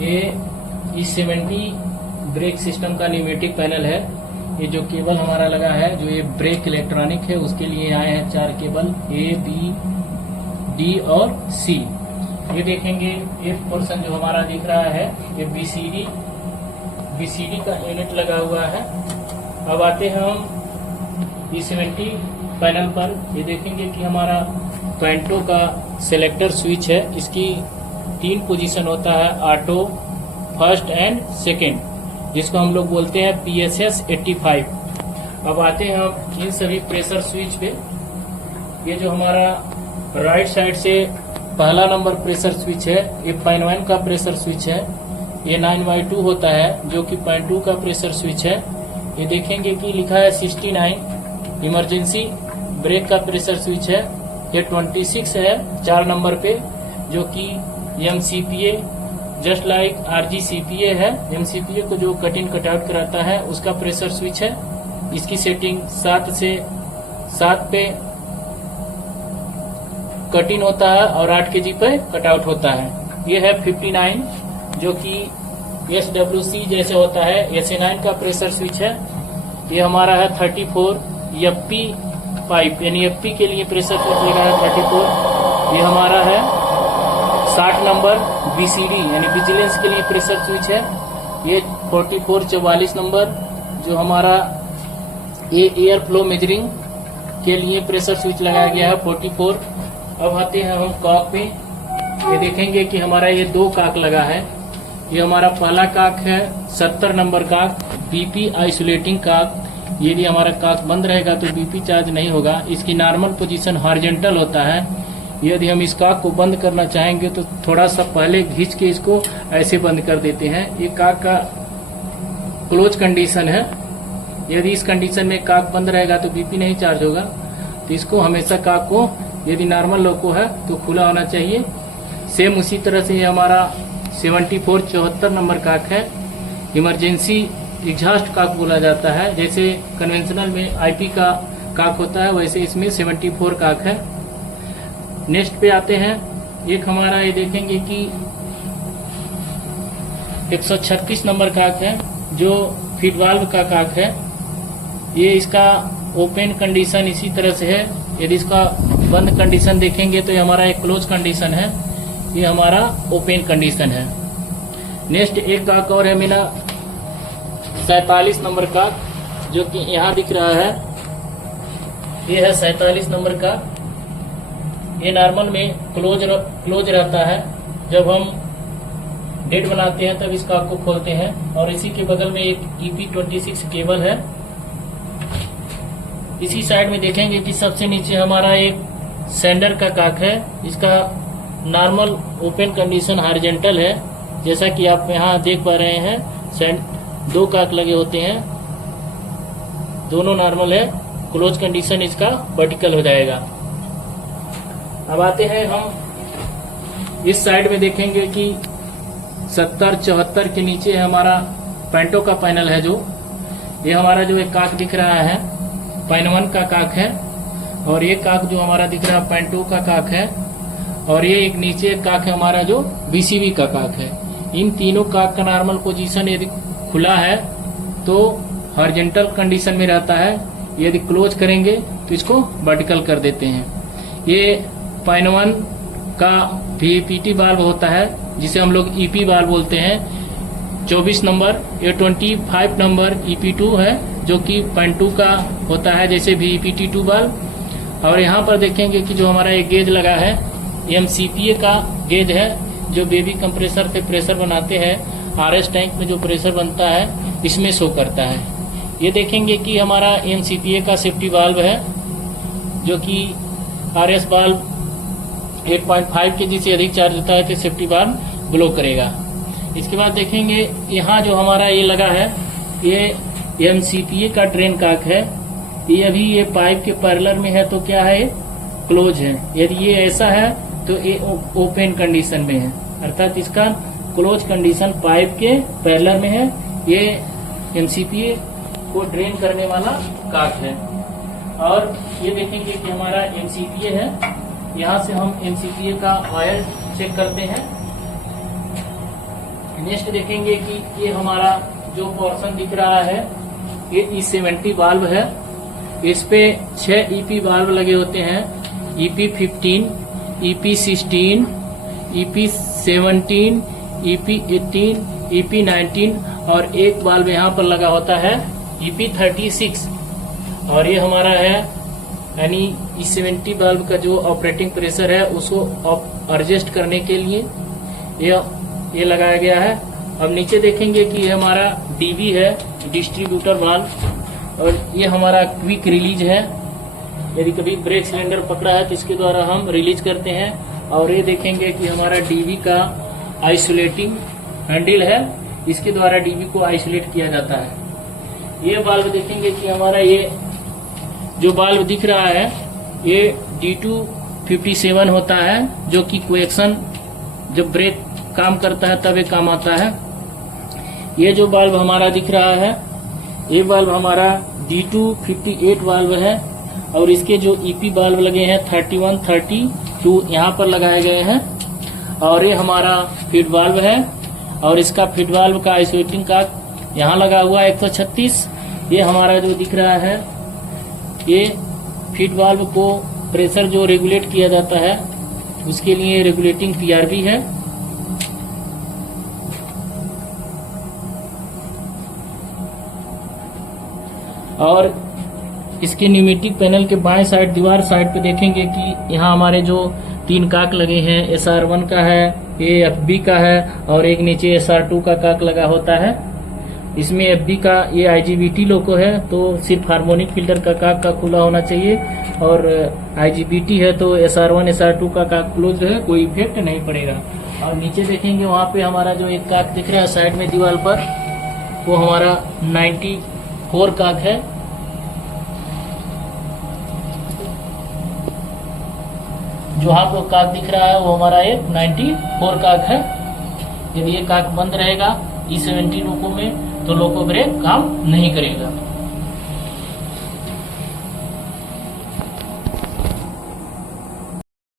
ये E70 brake system का pneumatic panel है। ये जो केबल हमारा लगा है, जो ये ब्रेक इलेक्ट्रॉनिक है, उसके लिए आए हैं 4 केबल A, B, D और C। ये देखेंगे एक पोर्शन जो हमारा दिख रहा है, ये BCD का यूनिट लगा हुआ है। अब आते हैं हम E70 पैनल पर। ये देखेंगे कि हमारा पेंटो का सेलेक्टर स्विच है। इसकी 3 पोजीशन होता है, ऑटो, फर्स्ट एंड सेकेंड, जिसको हम लोग बोलते हैं PSS 85। अब आते हैं हम इन सभी प्रेशर स्विच पे। ये जो हमारा राइट साइड से पहला नंबर प्रेशर स्विच है, ये पैन 1 का प्रेशर स्विच है। ये 9/2 होता है, जो कि पैन 2 का प्रेशर स्विच है। ये देखेंगे कि लिखा है 69 इमरजेंसी ब्रेक का प्रेशर स्विच है। ये 26 है 4 नंबर पे, जो कि MCPA जस्ट लाइक RGCPA है। MCPA को जो कट इन कट आउट कराता है, उसका प्रेशर स्विच है। इसकी सेटिंग 7 से 7 पे कट इन होता है और 8 kg पे कट आउट होता है। ये है 59, जो कि SWC जैसे होता है। SA9 का प्रेशर स्विच है। ये हमारा है 34 FP पाइप, यानी FP के लिए प्रेशर स्विच लगा है 34। ये हमारा है 60 नंबर BCD, यानी विजिलेंस के लिए प्रेशर स्विच है। ये 44 नंबर जो हमारा एयर फ्लो मेजरिंग के लिए प्रेशर स्विच लगाया गया है 44। अब आते हैं हम कॉक पे। ये देखेंगे कि हमारा ये 2 काक लगा है। ये हमारा पहला काक है 70 नंबर काक, BP आइसोलेटिंग काक। यदि हमारा काक बंद रहेगा तो BP चार्ज नहीं होगा। इसकी नॉर्मल पोजीशन हॉरिजॉन्टल होता है। यदि हम इस काक को बंद करना चाहेंगे तो थोड़ा सा पहले खींच के इसको ऐसे बंद कर देते हैं। ये काक का क्लोज कंडीशन है। यदि इस कंडीशन में काक बंद रहेगा तो BP नहीं चार्ज होगा। तो इसको हमेशा काक को, यदि नॉर्मल लोको है तो खुला होना चाहिए। सेम उसी तरह से ये हमारा 74 नंबर काक है। इमरजेंसी एग्जॉस्ट काक बोला जाता है। जैसे कन्वेंशनल में IP का काक होता है, वैसे इसमें 74 काक है। नेक्स्ट पे आते हैं। एक हमारा ये देखेंगे कि 136 नंबर काक है, जो फीड वाल्व का काक है। ये इसका ओपन कंडीशन इसी तरह से है। यदि इसका बंद कंडीशन देखेंगे तो ये हमारा एक क्लोज कंडीशन है, ये हमारा ओपन कंडीशन है। नेक्स्ट एक काक और है मेरा 47 नंबर काक, जो कि यहाँ दिख रहा है। ये है 47 नंबर का। ये नॉर्मल में क्लोज रहता है। जब हम डेट बनाते हैं तब इस काक को खोलते हैं। और इसी के बगल में एक EP26 केबल है। इसी साइड में देखेंगे कि सबसे नीचे हमारा एक सेंडर का काक है। इसका नॉर्मल ओपन कंडीशन हॉरिजॉन्टल है, जैसा कि आप यहाँ देख पा रहे हैं। 2 काक लगे होते हैं, दोनों नॉर्मल है। क्लोज कंडीशन इसका वर्टिकल हो जाएगा। अब आते हैं हम इस साइड में देखेंगे कि 70-74 के नीचे हमारा पेंटो का पैनल है। जो ये हमारा जो एक काक दिख रहा है, पैन 1 का काक है। और ये काक जो हमारा दिख रहा है पैन 2 का काक है। और ये एक नीचे एक काक है हमारा जो BCB का काक है। इन तीनों काक का नॉर्मल पोजीशन यदि खुला है तो हॉरिजॉन्टल कंडीशन में रहता है। यदि क्लोज करेंगे तो इसको वर्टिकल कर देते हैं। ये पैन 1 का VPT वाल्व होता है, जिसे हम लोग EP वाल्व बोलते हैं। 24 नंबर। ये 25 नंबर EP2 है, जो कि पैन 2 का होता है, जैसे VPT2 वाल्व। और यहाँ पर देखेंगे कि जो हमारा एक गेज लगा है, MCPA का गेज है, जो बेबी कंप्रेसर से प्रेशर बनाते हैं। RS टैंक में जो प्रेशर बनता है, इसमें शो करता है। ये देखेंगे कि हमारा MCPA का सेफ्टी वाल्व है, जो कि RS वाल्व 8.5 kg से अधिक चार्ज होता है तो सेफ्टी वाल्व ब्लो करेगा। इसके बाद देखेंगे यहाँ जो हमारा ये लगा है, ये MCPA का ड्रेन काक है। ये अभी ये पाइप के पैरेलल में है तो क्या है, क्लोज है। यदि ये ऐसा है तो ये ओपन कंडीशन में है, अर्थात इसका क्लोज कंडीशन पाइप के पैरेलल में है। ये MCPA को ड्रेन करने वाला काक है। और ये देखेंगे कि हमारा MCPA है। यहाँ से हम MCPA का ऑयल चेक करते हैं। नेक्स्ट देखेंगे कि ये हमारा जो पोर्शन दिख रहा है ये E70 वाल्व है। इस पे 6 EP वाल्व लगे होते हैं, EP15, EP16, EP17, EP18, EP19 और एक वाल्व यहाँ पर लगा होता है EP36। और ये हमारा है यानी E70 वाल्व का जो ऑपरेटिंग प्रेशर है उसको एडजस्ट करने के लिए ये लगाया गया है। अब नीचे देखेंगे कि ये हमारा DB है, डिस्ट्रीब्यूटर वाल्व, और ये हमारा क्विक रिलीज है। यदि कभी ब्रेक सिलेंडर पकड़ा है तो इसके द्वारा हम रिलीज करते हैं। और ये देखेंगे कि हमारा DB का आइसोलेटिंग हैंडल है, इसके द्वारा DB को आइसोलेट किया जाता है। ये वाल्व देखेंगे कि हमारा ये जो वाल्व दिख रहा है ये D257 होता है, जो कि कोएक्शन जब ब्रेक काम करता है तब ये काम आता है। ये जो वाल्व हमारा दिख रहा है ये वाल्व हमारा D258 वाल्व है, और इसके जो EP वाल्व लगे हैं 31, 32 यहाँ पर लगाए गए हैं। और ये हमारा फीड वाल्व है, और इसका फीड वाल्व का आइसोलेटिंग का यहाँ लगा हुआ है 136। ये हमारा जो दिख रहा है ये फीड वाल्व को प्रेशर जो रेगुलेट किया जाता है उसके लिए रेगुलेटिंग PRV है। और इसके न्यूमेटिक पैनल के बाएं साइड दीवार साइड पे देखेंगे कि यहाँ हमारे जो 3 काक लगे हैं, SR1 का है, ये FB का है, और एक नीचे SR2 का काक लगा होता है। इसमें FB का ये IGBT लोगो है, तो सिर्फ हार्मोनिक फिल्टर का काक का खुला होना चाहिए, और IGBT है तो SR1 SR2 का काक क्लोज है, कोई इफेक्ट नहीं पड़ेगा। और नीचे देखेंगे वहाँ पे हमारा जो एक काक दिख रहा है साइड में दीवार पर, वो हमारा 94 काक है। जो आपको काक दिख रहा है वो हमारा एक 94 काक है। यदि ये काक बंद रहेगा E70 लोको में तो लोको ब्रेक काम नहीं करेगा।